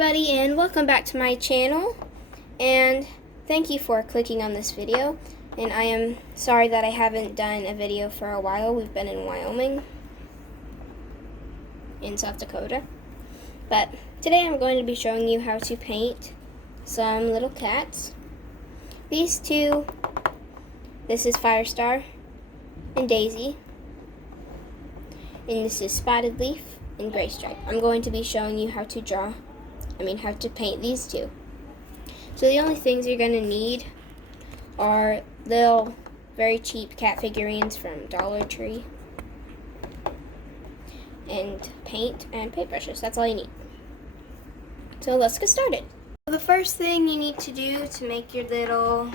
Everybody, and welcome back to my channel, and thank you for clicking on this video. And I am sorry that I haven't done a video for a while. We've been in Wyoming, in South Dakota, but today I'm going to be showing you how to paint some little cats. These two, this is Firestar and Daisy, and this is Spotted Leaf and Gray Stripe. I'm going to be showing you how to paint these two. So the only things you're going to need are little, very cheap cat figurines from Dollar Tree, and paint and paintbrushes. That's all you need. So let's get started. The first thing you need to do to make your little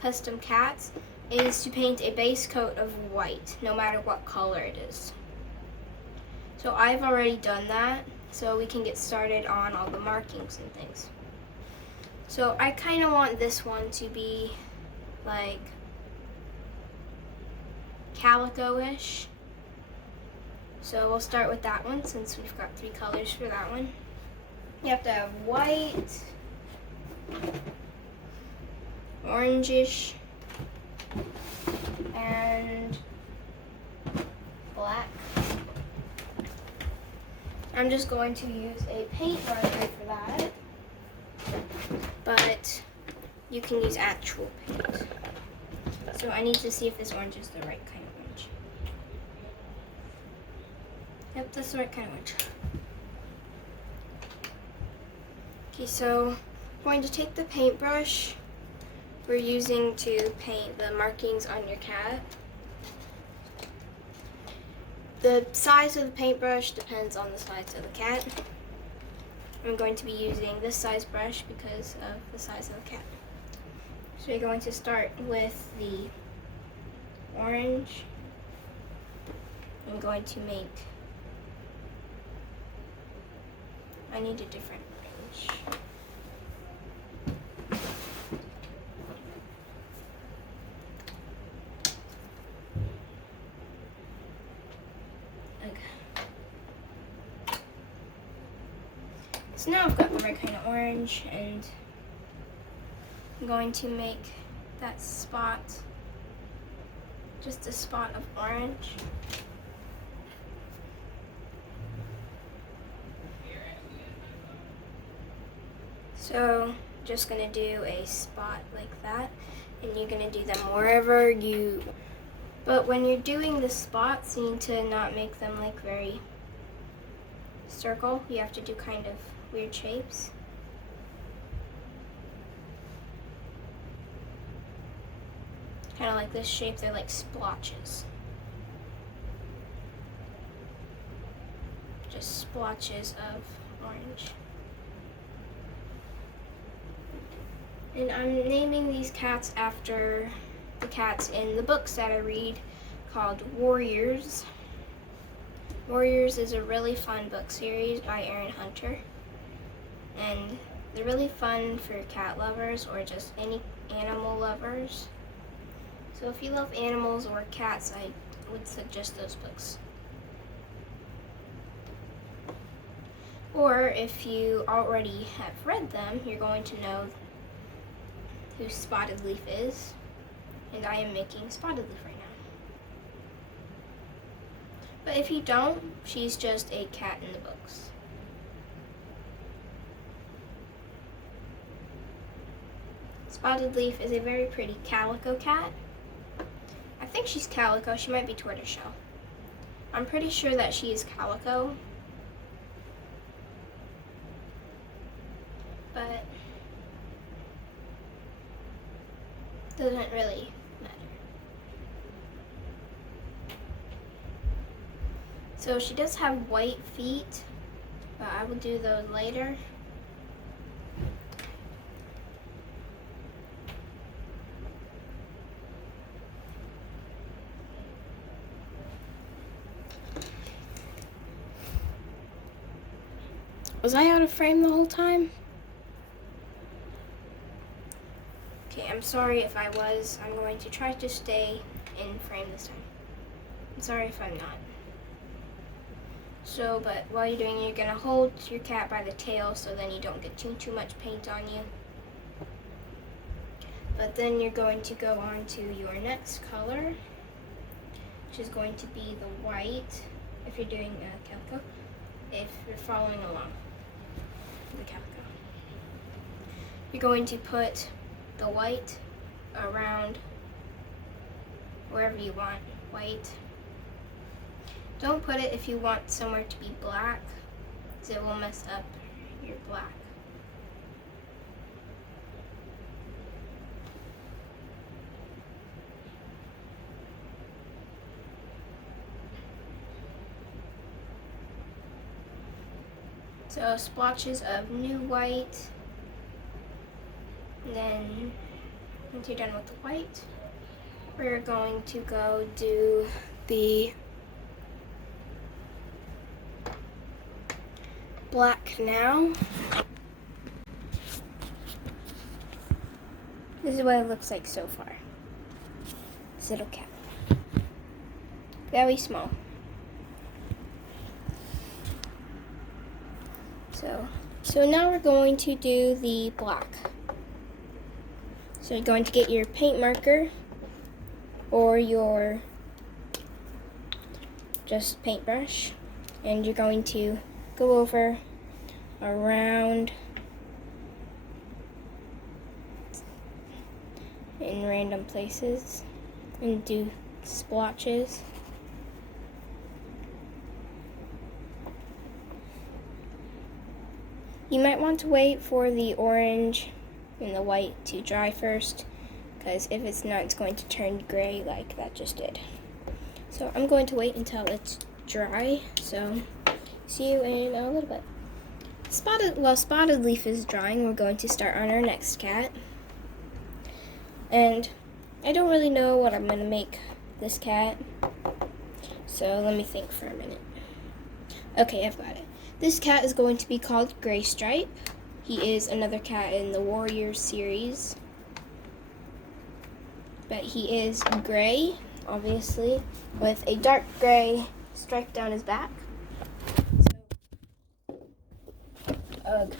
custom cats is to paint a base coat of white, no matter what color it is. So I've already done that, so we can get started on all the markings and things. So I kind of want this one to be like calico-ish. So we'll start with that one since we've got 3 colors for that one. You have to have white, orangish, and black. I'm just going to use a paintbrush for that, but you can use actual paint. So I need to see if this orange is the right kind of orange. Yep, that's the right kind of orange. Okay, so I'm going to take the paintbrush we're using to paint the markings on your cat. The size of the paintbrush depends on the size of the cat. I'm going to be using this size brush because of the size of the cat. So you're going to start with the orange. I'm going to I need a different range. So now I've got the right kind of orange, and I'm going to make that spot just a spot of orange. So just going to do a spot like that, and you're going to do them wherever you, but when you're doing the spots, you need to not make them like very circle. You have to do kind of weird shapes. Kind of like this shape, they're like splotches. Just splotches of orange. And I'm naming these cats after the cats in the books that I read called Warriors. Warriors is a really fun book series by Aaron Hunter. And they're really fun for cat lovers or just any animal lovers. So if you love animals or cats, I would suggest those books. Or if you already have read them, you're going to know who Spotted Leaf is. And I am making Spotted Leaf right now. But if you don't, she's just a cat in the books. Spotted Leaf is a very pretty calico cat. I think she's calico. She might be tortoiseshell. I'm pretty sure that she is calico. But doesn't really matter. So she does have white feet, but I will do those later. Was I out of frame the whole time? Okay, I'm sorry if I was. I'm going to try to stay in frame this time. I'm sorry if I'm not. So, but while you're doing it, you're gonna hold your cat by the tail so then you don't get too much paint on you. But then you're going to go on to your next color, which is going to be the white, if you're doing calico, if you're following along the calico. You're going to put the white around wherever you want white. Don't put it if you want somewhere to be black, because it will mess up your black. So splotches of new white. And then once you're done with the white, we're going to go do the black now. This is what it looks like so far. This little cat. Very small. So now we're going to do the black. So you're going to get your paint marker or your just paintbrush, and you're going to go over around in random places and do splotches. You might want to wait for the orange and the white to dry first, because if it's not, it's going to turn gray like that just did. So I'm going to wait until it's dry, so see you in a little bit. While Spotted Leaf is drying, we're going to start on our next cat. And I don't really know what I'm going to make this cat, so let me think for a minute. Okay, I've got it. This cat is going to be called Gray Stripe. He is another cat in the Warriors series. But he is gray, obviously, with a dark gray stripe down his back. Ugh.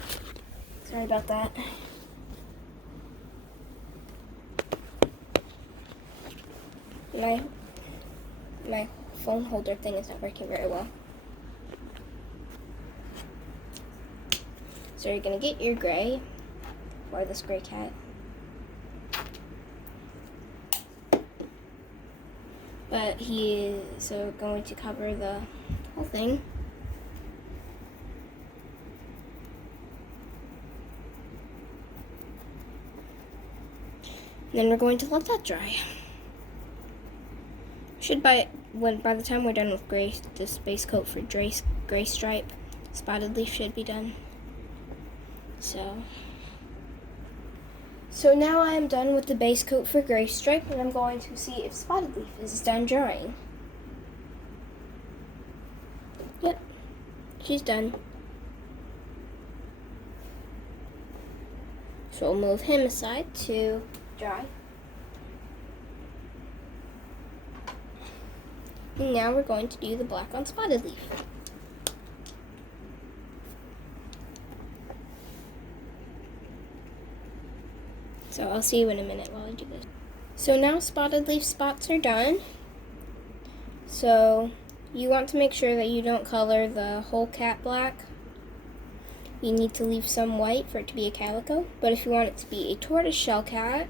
Sorry about that. My phone holder thing is not working very well. So you're going to get your gray for this gray cat. But he is going to cover the whole thing. Then we're going to let that dry. By the time we're done with this base coat for Gray Stripe, Spotted Leaf should be done. So now I am done with the base coat for Gray Stripe, and I'm going to see if Spotted Leaf is done drying. Yep, she's done. So we'll move him aside to dry. And now we're going to do the black on Spotted Leaf. So I'll see you in a minute while I do this. So now Spotted Leaf spots are done. So you want to make sure that you don't color the whole cat black. You need to leave some white for it to be a calico. But if you want it to be a tortoiseshell cat,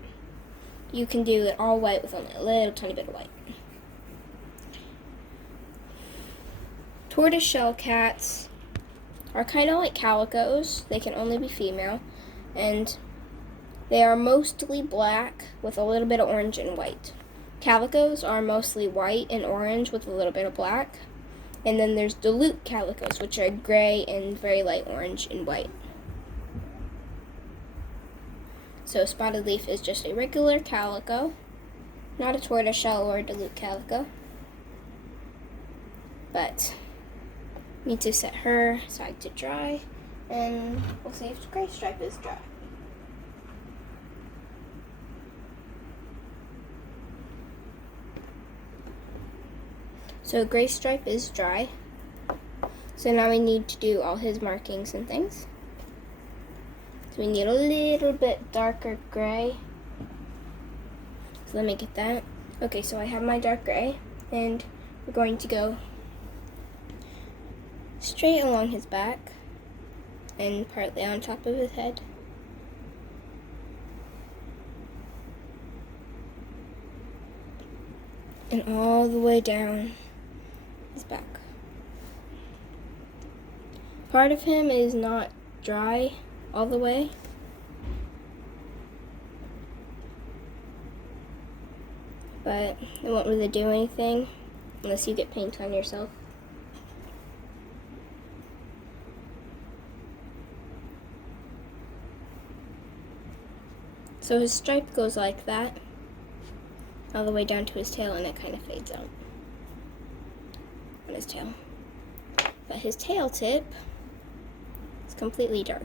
you can do it all white with only a little tiny bit of white. Tortoiseshell cats are kind of like calicos. They can only be female, and they are mostly black with a little bit of orange and white. Calicos are mostly white and orange with a little bit of black. And then there's dilute calicos, which are gray and very light orange and white. So Spotted Leaf is just a regular calico, not a tortoiseshell or a dilute calico. But need to set her aside to dry, and we'll see if Gray Stripe is dry. So Gray Stripe is dry. So now we need to do all his markings and things. So we need a little bit darker gray. So let me get that. Okay, so I have my dark gray, and we're going to go straight along his back and partly on top of his head. And all the way down his back. Part of him is not dry all the way. But it won't really do anything unless you get paint on yourself. So his stripe goes like that, all the way down to his tail, and it kind of fades out on his tail. But his tail tip is completely dark.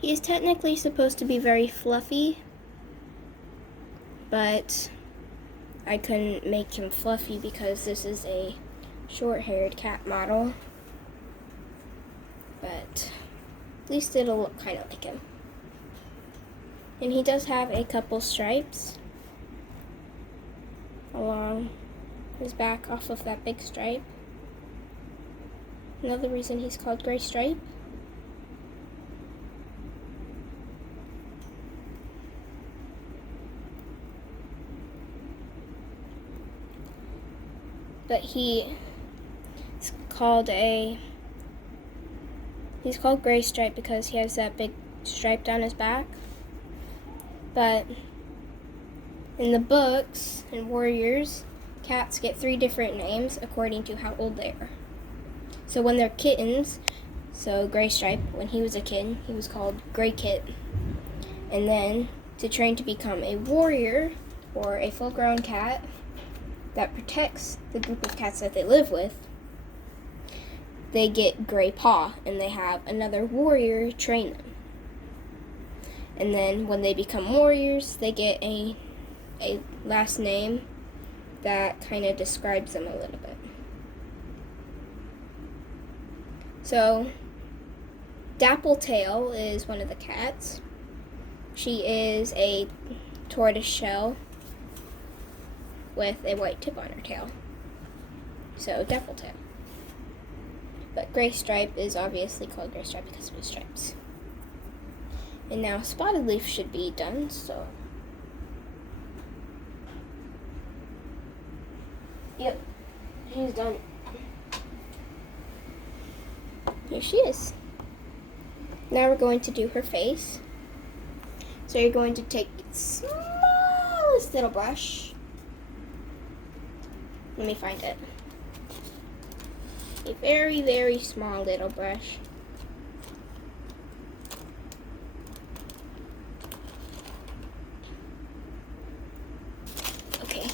He is technically supposed to be very fluffy, but I couldn't make him fluffy because this is a short-haired cat model. But at least it'll look kind of like him. And he does have a couple stripes along his back off of that big stripe. Another reason he's called Gray Stripe. But he's called Gray Stripe because he has that big stripe down his back. But in the books and Warriors, cats get 3 different names according to how old they are. So when they're kittens, so Gray Stripe, when he was a kid, he was called Gray Kit. And then to train to become a warrior or a full-grown cat that protects the group of cats that they live with, they get Gray Paw, and they have another warrior train them. And then when they become warriors, they get a last name that kind of describes them a little bit. So Dappletail is one of the cats. She is a tortoise shell with a white tip on her tail. So Dappletail. But Gray Stripe is obviously called Gray Stripe because of his stripes. And now Spotted Leaf should be done, so. Yep, she's done. Here she is. Now we're going to do her face. So you're going to take the smallest little brush. Let me find it. A very, very small little brush. Okay.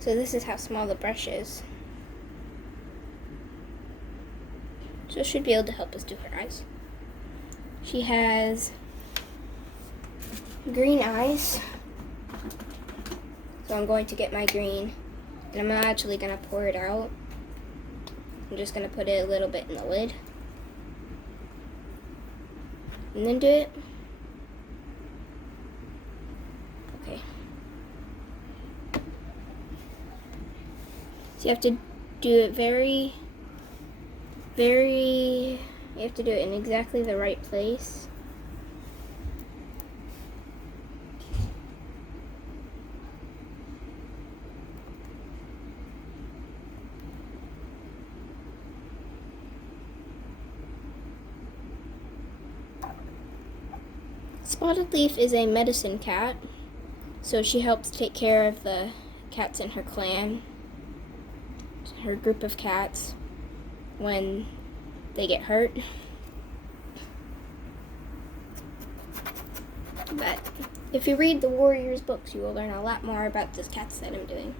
So this is how small the brush is. So it should be able to help us do her eyes. She has green eyes. So I'm going to get my green, and I'm not actually going to pour it out. I'm just going to put it a little bit in the lid. And then do it. Okay. So you have to do it you have to do it in exactly the right place. Spotted Leaf is a medicine cat, so she helps take care of the cats in her clan, her group of cats, when they get hurt. But if you read the Warriors books, you will learn a lot more about this cats that I'm doing.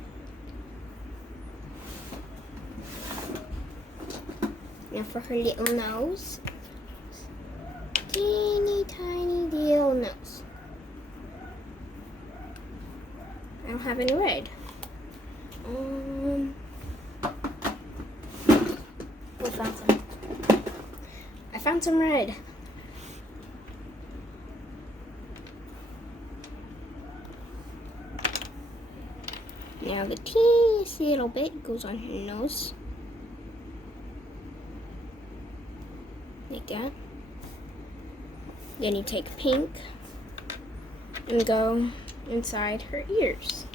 Now for her little nose. Teeny tiny little nose. I don't have any red. We found some. I found some red. Now the teeniest little bit goes on her nose. Like that. Then you take pink and go inside her ears.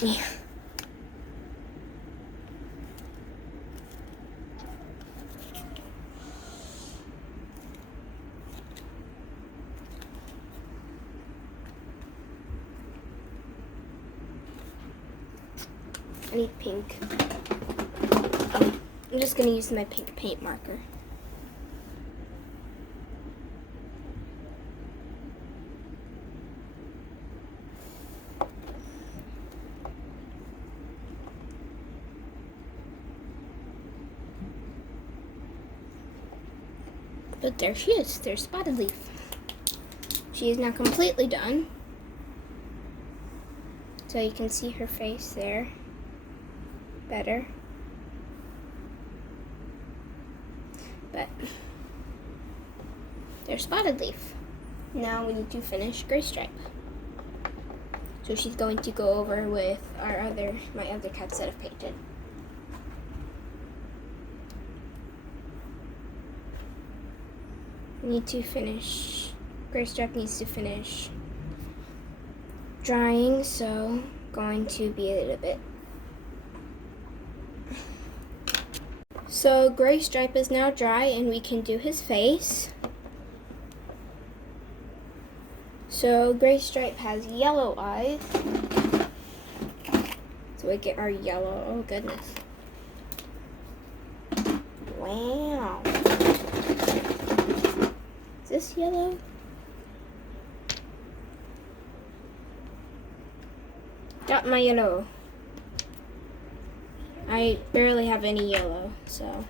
Yeah. I need pink. Oh, I'm just gonna use my pink paint marker. But there she is, there's Spotted Leaf. She is now completely done. So you can see her face there better. But there's Spotted Leaf. Now we need to finish Gray Stripe. So she's going to go over with my other cats that I've painted. We need to finish, Gray Stripe needs to finish drying, so going to be a little bit. So Gray Stripe is now dry and we can do his face. So Gray Stripe has yellow eyes. So we get our yellow, oh goodness. Wow. Is this yellow? Got my yellow. I barely have any yellow, so.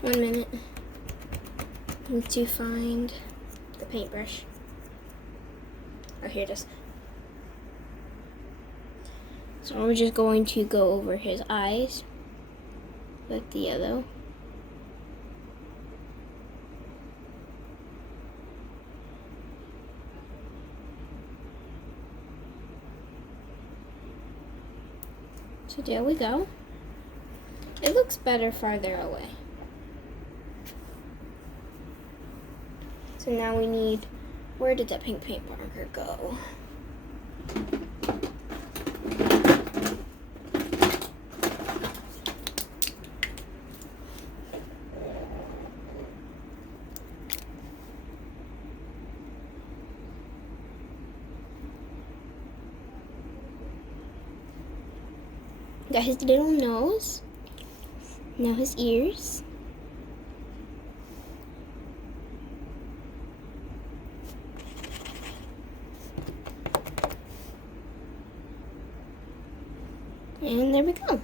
One minute. Need to find the paintbrush. Oh, here it is. So we're just going to go over his eyes with the yellow. So there we go. It looks better farther away. So now we need, where did that pink paint marker go? Got his little nose. Now his ears. And there we go.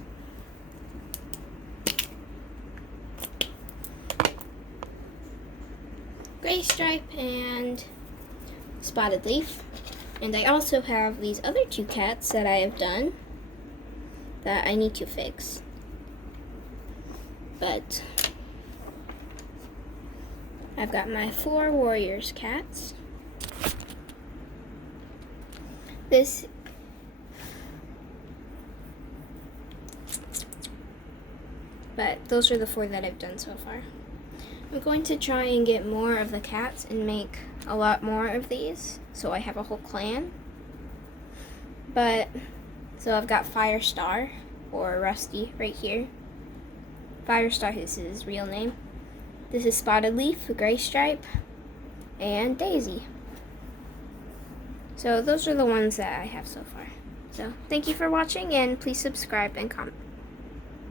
Gray Stripe and Spotted Leaf. And I also have these other two cats that I have done that I need to fix. But I've got my 4 Warriors cats. But those are the 4 that I've done so far. I'm going to try and get more of the cats and make a lot more of these, so I have a whole clan. So I've got Firestar, or Rusty, right here. Firestar is his real name. This is Spotted Leaf, Gray Stripe, and Daisy. So those are the ones that I have so far. So thank you for watching, and please subscribe and comment.